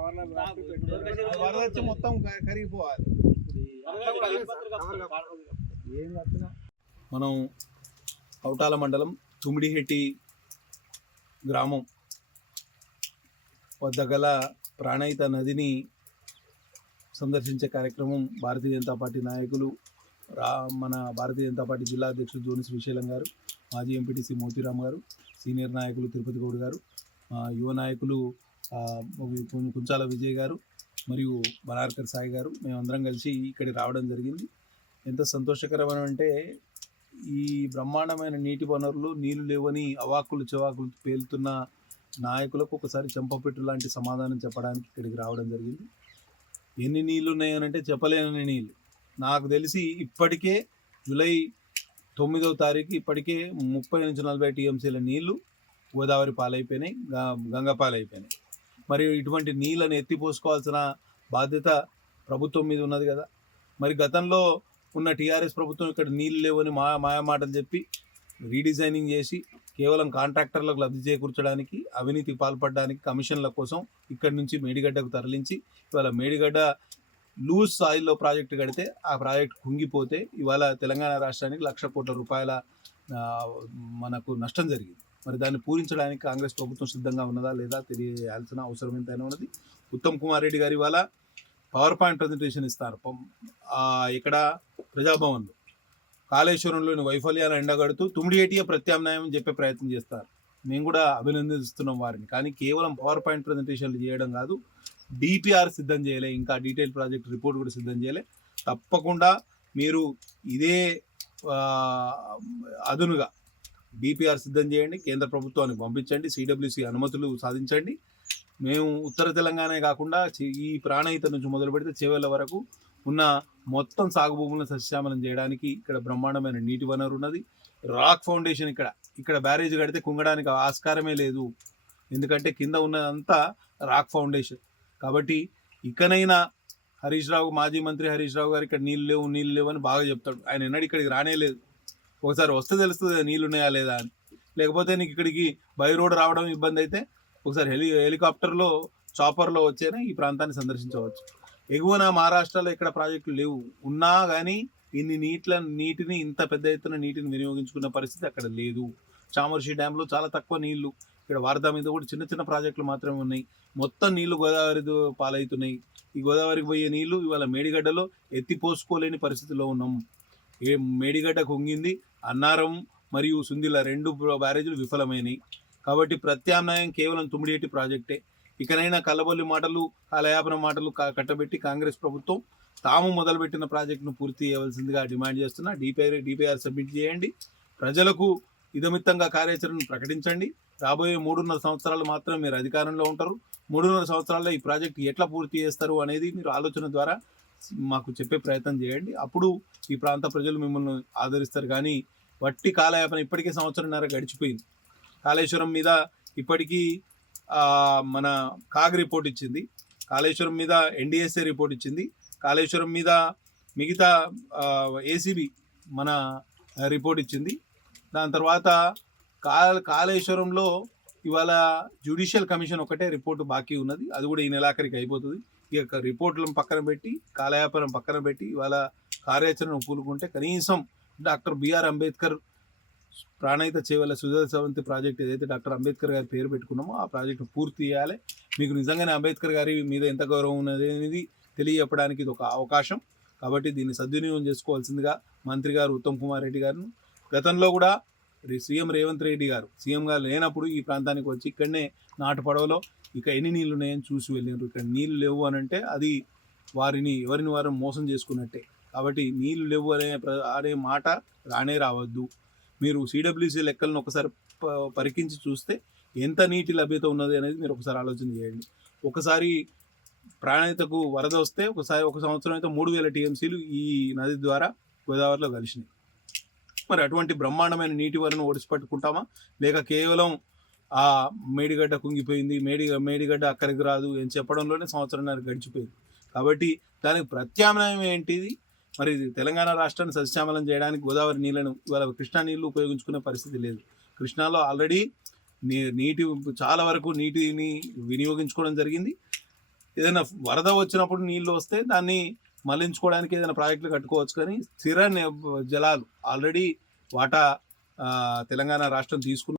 వరద వచ్చి మొత్తం కరిగిపోవాలి. మనం కౌటాల మండలం తుమిడిహెట్టి గ్రామం వద్ద గల ప్రాణహిత నదిని సందర్శించే కార్యక్రమం భారతీయ జనతా పార్టీ నాయకులు మన భారతీయ జనతా పార్టీ జిల్లా అధ్యక్షుడు జోని శ్రీశైలం గారు, మాజీ ఎంపీటీసీ మోతీరామ్ గారు, సీనియర్ నాయకులు తిరుపతి గౌడ్ గారు, యువ నాయకులు కుంచాల విజయ్ గారు మరియు బనార్కర్ సాయి గారు, మేమందరం కలిసి ఇక్కడికి రావడం జరిగింది. ఎంత సంతోషకరమైన అంటే ఈ బ్రహ్మాండమైన నీటి వనరులు నీళ్లు లేవని అవాకులు చెవాకులు పేలుతున్న నాయకులకు ఒకసారి చెంపపెట్టు లాంటి సమాధానం చెప్పడానికి ఇక్కడికి రావడం జరిగింది. ఎన్ని నీళ్ళు ఉన్నాయనంటే చెప్పలేని నీళ్ళు. నాకు తెలిసి ఇప్పటికే జూలై 9వ తారీఖు ఇప్పటికే 30 నుంచి 40 టీఎంసీల నీళ్లు గోదావరి పాలైపోయినాయి, గంగ పాలైపోయినాయి. మరి ఇటువంటి నీళ్ళని ఎత్తిపోసుకోవాల్సిన బాధ్యత ప్రభుత్వం మీద ఉన్నది కదా. మరి గతంలో ఉన్న టీఆర్ఎస్ ప్రభుత్వం ఇక్కడ నీళ్ళు లేవని మాయమాటలు చెప్పి రీడిజైనింగ్ చేసి కేవలం కాంట్రాక్టర్లకు లబ్ధి చేకూర్చడానికి, అవినీతికి పాల్పడడానికి, కమిషన్ల కోసం ఇక్కడి నుంచి మేడిగడ్డకు తరలించి ఇవాళ మేడిగడ్డ లూజ్ సాయిల్లో ప్రాజెక్టు కడితే ఆ ప్రాజెక్టు కుంగిపోతే ఇవాళ తెలంగాణ రాష్ట్రానికి 1,00,000 కోట్ల రూపాయల మనకు నష్టం జరిగింది. మరి దాన్ని పూరించడానికి కాంగ్రెస్ ప్రభుత్వం సిద్ధంగా ఉన్నదా లేదా తెలియాల్సిన అవసరం ఎంతైనా ఉన్నది. ఉత్తమ్ కుమార్ రెడ్డి గారు ఇవాళ పవర్ పాయింట్ ప్రజెంటేషన్ ఇస్తారు ఇక్కడ ప్రజాభవన్లో. కాళేశ్వరంలోని వైఫల్యాలను ఎండగడుతూ తుమిడిహెట్టియే ప్రత్యామ్నాయం చెప్పే ప్రయత్నం చేస్తారు. మేము కూడా అభినందిస్తున్నాం వారిని. కానీ కేవలం పవర్ పాయింట్ ప్రజెంటేషన్లు చేయడం కాదు, డిపిఆర్ సిద్ధం చేయలే, ఇంకా డీటెయిల్ ప్రాజెక్ట్ రిపోర్ట్ కూడా సిద్ధం చేయలే. తప్పకుండా మీరు ఇదే అదునుగా డిపిఆర్ సిద్ధం చేయండి, కేంద్ర ప్రభుత్వానికి పంపించండి, సిడబ్ల్యూసి అనుమతులు సాధించండి. మేము ఉత్తర తెలంగాణ కాకుండా ఈ ప్రాణహిత నుంచి మొదలు పెడితే చేవెళ్ళ వరకు ఉన్న మొత్తం సాగు భూములను సస్యశ్యామలం చేయడానికి ఇక్కడ బ్రహ్మాండమైన నీటి వనరు ఉన్నది. రాక్ ఫౌండేషన్ ఇక్కడ బ్యారేజ్ కడితే కుంగడానికి ఆస్కారమే లేదు, ఎందుకంటే కింద ఉన్నదంతా రాక్ ఫౌండేషన్. కాబట్టి ఇకనైనా హరీష్ రావు, మాజీ మంత్రి హరీష్ రావు గారు ఇక్కడ నీళ్ళు లేవు అని బాగా చెప్తాడు. ఆయన ఎన్నడూ ఇక్కడికి రానేలేదు. ఒకసారి వస్తే తెలుస్తుంది నీళ్ళు ఉన్నాయా లేదా అని. లేకపోతే నీకు ఇక్కడికి బై రోడ్ రావడం ఇబ్బంది అయితే ఒకసారి హెలికాప్టర్లో చాపర్లో వచ్చేనే ఈ ప్రాంతాన్ని సందర్శించవచ్చు. ఎగువన మహారాష్ట్రలో ఇక్కడ ప్రాజెక్టులు లేవు, ఉన్నా కానీ నీటిని ఇంత పెద్ద ఎత్తున నీటిని వినియోగించుకున్న పరిస్థితి అక్కడ లేదు. చామర్షి డ్యాంలో చాలా తక్కువ నీళ్లు, ఇక్కడ వారధా మీద కూడా చిన్న చిన్న ప్రాజెక్టులు మాత్రమే ఉన్నాయి. మొత్తం నీళ్లు గోదావరి పాలవుతున్నాయి. ఈ గోదావరికి పోయే నీళ్లు ఇవాళ మేడిగడ్డలో ఎత్తిపోసుకోలేని పరిస్థితిలో ఉన్నాం. మేడిగడ్డ కుంగింది, అన్నారం మరియు సుందిల 2 బ్యారేజీలు విఫలమైనవి. కాబట్టి ప్రత్యామ్నాయం కేవలం తుమిడిహెట్టి ప్రాజెక్టే. ఇకనైనా కల్లబొల్లి మాటలు, కాలయాపన మాటలు కట్టబెట్టి కాంగ్రెస్ ప్రభుత్వం తాము మొదలుపెట్టిన ప్రాజెక్టును పూర్తి చేయవలసిందిగా డిమాండ్ చేస్తున్నా. డిపిఆర్ సబ్మిట్ చేయండి, ప్రజలకు ఇదమిత్తంగా కార్యాచరణను ప్రకటించండి. రాబోయే 3.5 సంవత్సరాలు మాత్రం మీరు అధికారంలో ఉంటారు. 3.5 సంవత్సరాల్లో ఈ ప్రాజెక్టు ఎట్లా పూర్తి చేస్తారు అనేది మీరు ఆలోచన ద్వారా మాకు చెప్పే ప్రయత్నం చేయండి. అప్పుడు ఈ ప్రాంత ప్రజలు మిమ్మల్ని ఆదరిస్తారు. కానీ వట్టి కాలయాపన ఇప్పటికే 1.5 సంవత్సరం గడిచిపోయింది. కాళేశ్వరం మీద ఇప్పటికీ మన కాగ్ రిపోర్ట్ ఇచ్చింది, కాళేశ్వరం మీద ఎన్డీఎస్ఏ రిపోర్ట్ ఇచ్చింది, కాళేశ్వరం మీద మిగతా ఏసీబీ మన రిపోర్ట్ ఇచ్చింది. దాని తర్వాత కాళేశ్వరంలో ఇవాళ జ్యుడిషియల్ కమిషన్ ఒకటే రిపోర్టు బాకీ ఉన్నది, అది కూడా ఈ నెలాఖరికి అయిపోతుంది. ఇక రిపోర్టులను పక్కన పెట్టి, కాలయాపనం పక్కన పెట్టి ఇవాళ కార్యాచరణ పూనుకుంటే కనీసం doctor BR Ambedkar Pranahita Chevella Sujala Sravanthi project ఏదైతే డాక్టర్ అంబేద్కర్ గారి పేరు పెట్టుకున్నామో ఆ ప్రాజెక్టు పూర్తి చేయాలి. మీకు నిజంగానే అంబేద్కర్ గారి మీద ఎంత గౌరవం ఉన్నది అనేది తెలియజెప్పడానికి ఇది ఒక అవకాశం. కాబట్టి దీన్ని సద్వినియోగం చేసుకోవాల్సిందిగా మంత్రి గారు ఉత్తమ్ కుమార్ రెడ్డి గారిని, గతంలో కూడా సీఎం రేవంత్ రెడ్డి గారు సీఎం గారు లేనప్పుడు ఈ ప్రాంతానికి వచ్చి ఇక్కడనే నాటు పడవలో ఇక ఎన్ని నీళ్ళు ఉన్నాయని చూసి వెళ్ళినారు. ఇక్కడ నీళ్ళు లేవు అని అంటే అది ఎవరిని వారు మోసం చేసుకున్నట్టే. కాబట్టి నీళ్ళు లేవు అనే మాట రానే రావద్దు. మీరు సిడబ్ల్యూసీ లెక్కలను ఒకసారి పరికించి చూస్తే ఎంత నీటి లభ్యత ఉన్నది అనేది మీరు ఒకసారి ఆలోచన చేయండి. ఒకసారి ప్రాణహితకు వరద వస్తే ఒక సంవత్సరం అయితే 3,000 టీఎంసీలు ఈ నది ద్వారా గోదావరిలో కలిసినాయి. మరి అటువంటి బ్రహ్మాండమైన నీటి వరను ఓడిసిపట్టుకుంటామా, లేక కేవలం ఆ మేడిగడ్డ కుంగిపోయింది, మేడిగడ్డ అక్కడికి రాదు అని చెప్పడంలోనే 1.5 సంవత్సరం గడిచిపోయింది. కాబట్టి దానికి ప్రత్యామ్నాయం ఏంటిది? మరి తెలంగాణ రాష్ట్రాన్ని సస్యశ్యామలం చేయడానికి గోదావరి నీళ్లను ఇవాళ కృష్ణా నీళ్లు ఉపయోగించుకునే పరిస్థితి లేదు. కృష్ణాలో ఆల్రెడీ చాలా వరకు నీటిని వినియోగించుకోవడం జరిగింది. ఏదైనా వరద వచ్చినప్పుడు నీళ్లు వస్తే దాన్ని మళ్లించుకోవడానికి ఏదైనా ప్రాజెక్టులు కట్టుకోవచ్చు. కానీ స్థిర జలాలు ఆల్రెడీ వాటా తెలంగాణ రాష్ట్రం తీసుకున్న